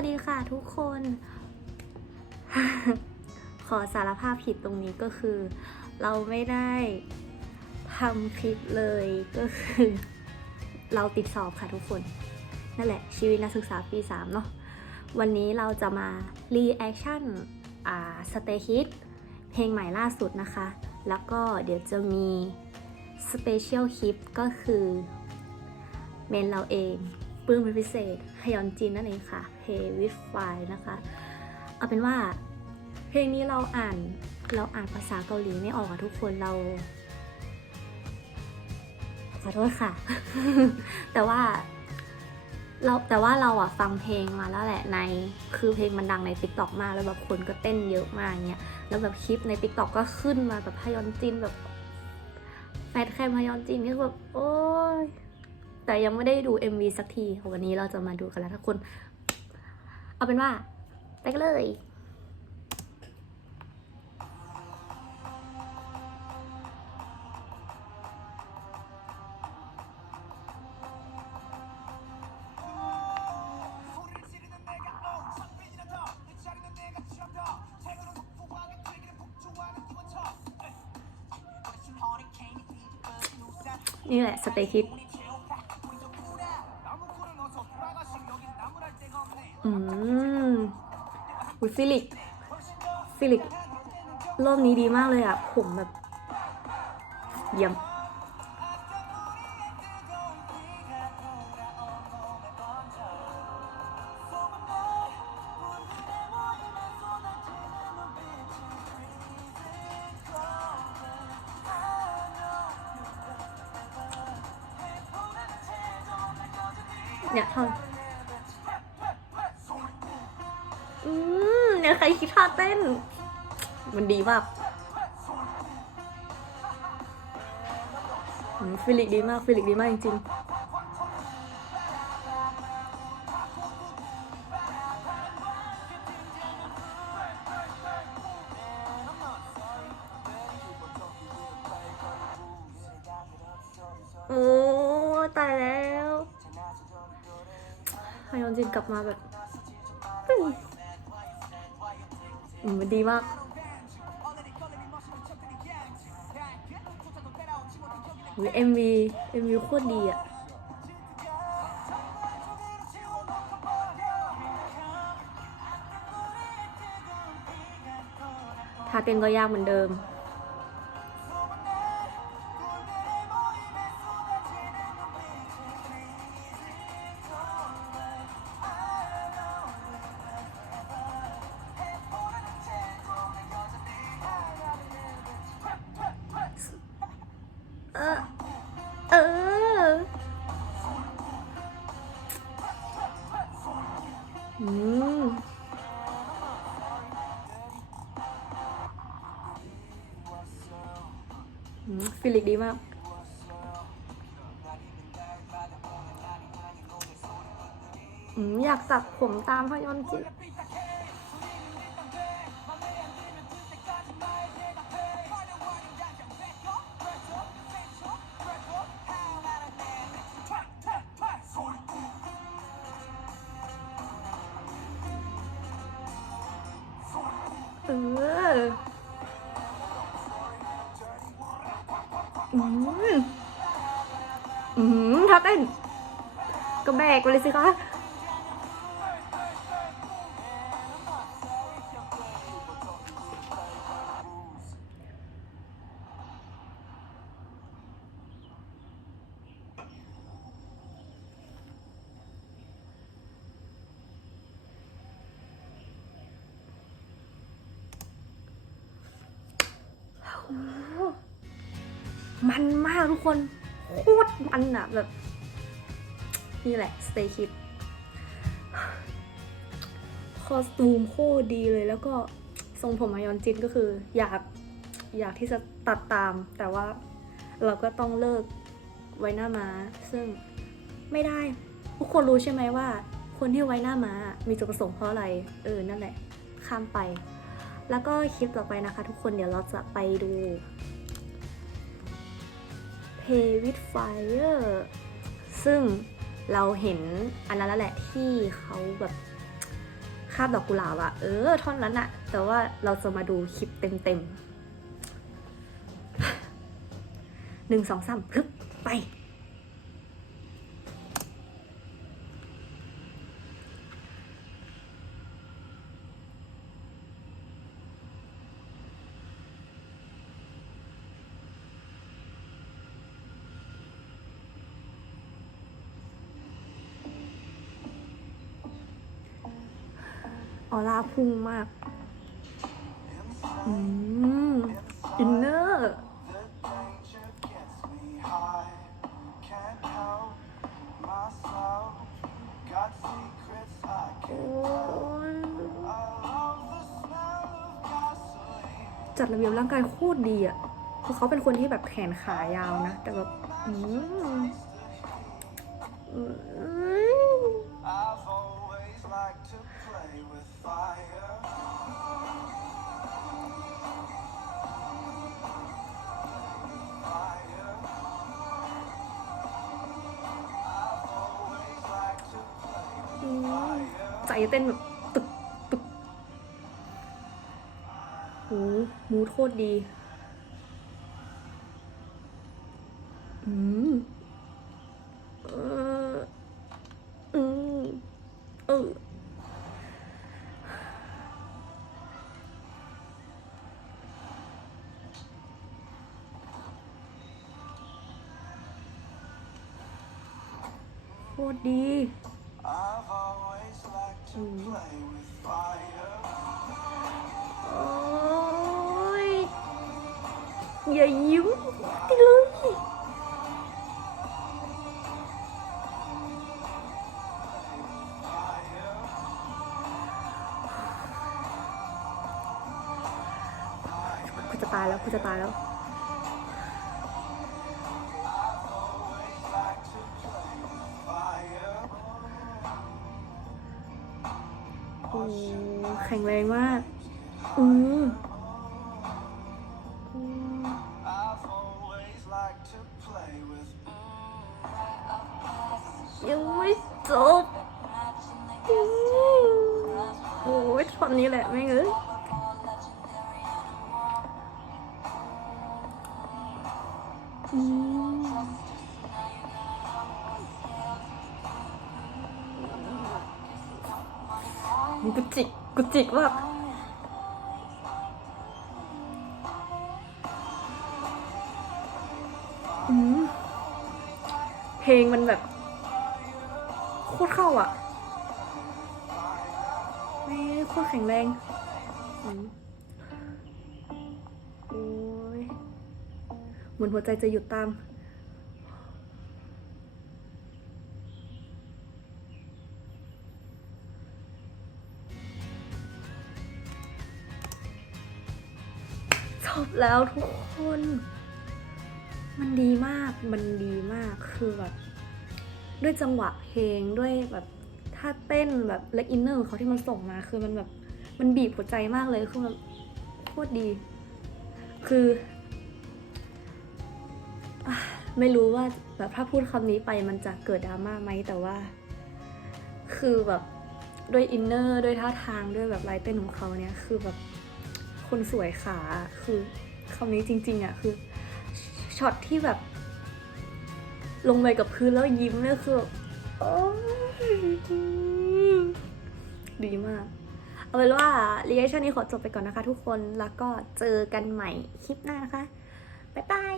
วัสดีค่ะทุกคน ขอสารภาพผิดตรงนี้ก็คือ เราไม่ได้ทำคลิปเลยก็คือ เราติดสอบค่ะทุกคน นั่นแหละ ชีวิตนักศึกษาปี 3 เนาะวันนี้เราจะมารีแอคชั่นอ่าสเตฮิตเพลงใหม่ล่าสุดนะคะ แล้วก็เดี๋ยวจะมีสเปเชียลคลิปก็คือเมนเราเอง ปลื้มเป็นพิเศษฮยอนจินนั่นเองค่ะ Hey with Fire นะคะ เอาเป็นว่า เพลงนี้เราอ่านเราอ่านภาษาเกาหลีไม่ออกอะทุกคนเรา ขอโทษค่ะ แต่ว่าเราแต่ว่าเราอะฟังเพลงมาแล้วแหละในคือเพลงมันดังใน t ิ k t o k มากแล้วแบบคนก็เต้นเยอะมากเงี้ยแล้วแบบคลิปใน t ิ k t o k ก็ขึ้นมาแบบพยอนจินแบบแฟนแคมพยอนจินนี่แบบโอ้ย แต่ยังไม่ได้ดู MV สักทีวันนี้เราจะมาดูกันแล้วทุกคน เอาเป็นว่าไปกันเลยนี่แหละสเตคิด อืมอุยฟิลิกฟิลิกรอบนี้ดีมากเลยอะผมแบบ เยี่ยมเนี่ยท่อน อืมเนี่ยใครคิดท่าเต้น มันดีมากฟิลิกดีมากฟิลิกดีมากจริงโอ้ตายแล้วฮยอนจินกลับมาแบบ อืมมันดีมาก หรือเอ็มวีเอ็มวีโคตรดีอะ ถ้าเต้นก็ยากเหมือนเดิม ออ เอออืมฟิลิกดีมากอืมอยากตัดผมตามพยอนจิ เอออืมอืมถ้าเต้นก็แบกไปเลยสิคะ มันมากทุกคนโคตรมันอะแบบ นี่แหละ Stay Kid คอสตูมโคตรดีเลยแล้วก็ทรงผมมายอนจินก็คืออยากอยากที่จะตัดตาม แต่ว่าเราก็ต้องเลิกไว้หน้ามา ซึ่งไม่ได้ ทุกคนรู้ใช่ไหมว่า คนที่ไว้หน้ามามีจุดประสงค์เพราะอะไร เออ นั่นแหละ ข้ามไป แล้วก็คลิปต่อไปนะคะ ทุกคนเดี๋ยวเราจะไปดู Play with Fire ซึ่งเราเห็นอันนั้นแล้วแหละที่เขาแบบคาบดอกกุหลาบอะเออท่อนนั้นอะแต่ว่าเราจะมาดูคลิปเต็มๆหนึ่งสองสามพึบไป ออร่าพุ่งมาก อืมอินเนอร์จัดระเบียบร่างกายโคตรดีอะ คือเขาเป็นคนที่แบบแขนขายาวนะ แต่แบบ อืมอืม เต้นแบบตึกตึกโอ้มูโคตรดี อืมเอออืมเออโคตรดี อ้ยอย่ายิ้มไปเลยกูจะตายแล้วกูจะตายแล้ว แข็งแรงมาก อืมอืม I've always liked to play with ยังไม่จบโอ้ยตอนนี้แหละไม่งเอ้ยอืม กูจิกกูจิกมาเพลงมันแบบ โคตรเข้าอะไม่โคตรแข็งแรงโอ้ยเหมือนหัวใจจะหยุดตาม จบแล้วทุกคน มันดีมาก มันดีมาก คือแบบ ด้วยจังหวะเพลง ด้วยแบบท่าเต้นแบบและอินเนอร์ของเขาที่มันส่งมา คือมันแบบ มันบีบหัวใจมากเลย คือมันโคตรดี คือ ไม่รู้ว่าแบบถ้าพูดคำนี้ไปมันจะเกิดดราม่าไหม แต่ว่า คือแบบด้วยอินเนอร์ด้วยท่าทางด้วยแบบลายเต้นของเขาเนี่ย คือแบบ คนสวยขาคือคำนี้จริง ๆอะคือช็อตที่แบบ ลงไปกับพื้นแล้วยิ้มเนี่ยคือแบบดีมาก เอาเป็นว่ารีแอคชั่นนี้ขอจบไปก่อนนะคะทุกคนแล้วก็เจอกันใหม่คลิปหน้านะคะ บ๊ายบาย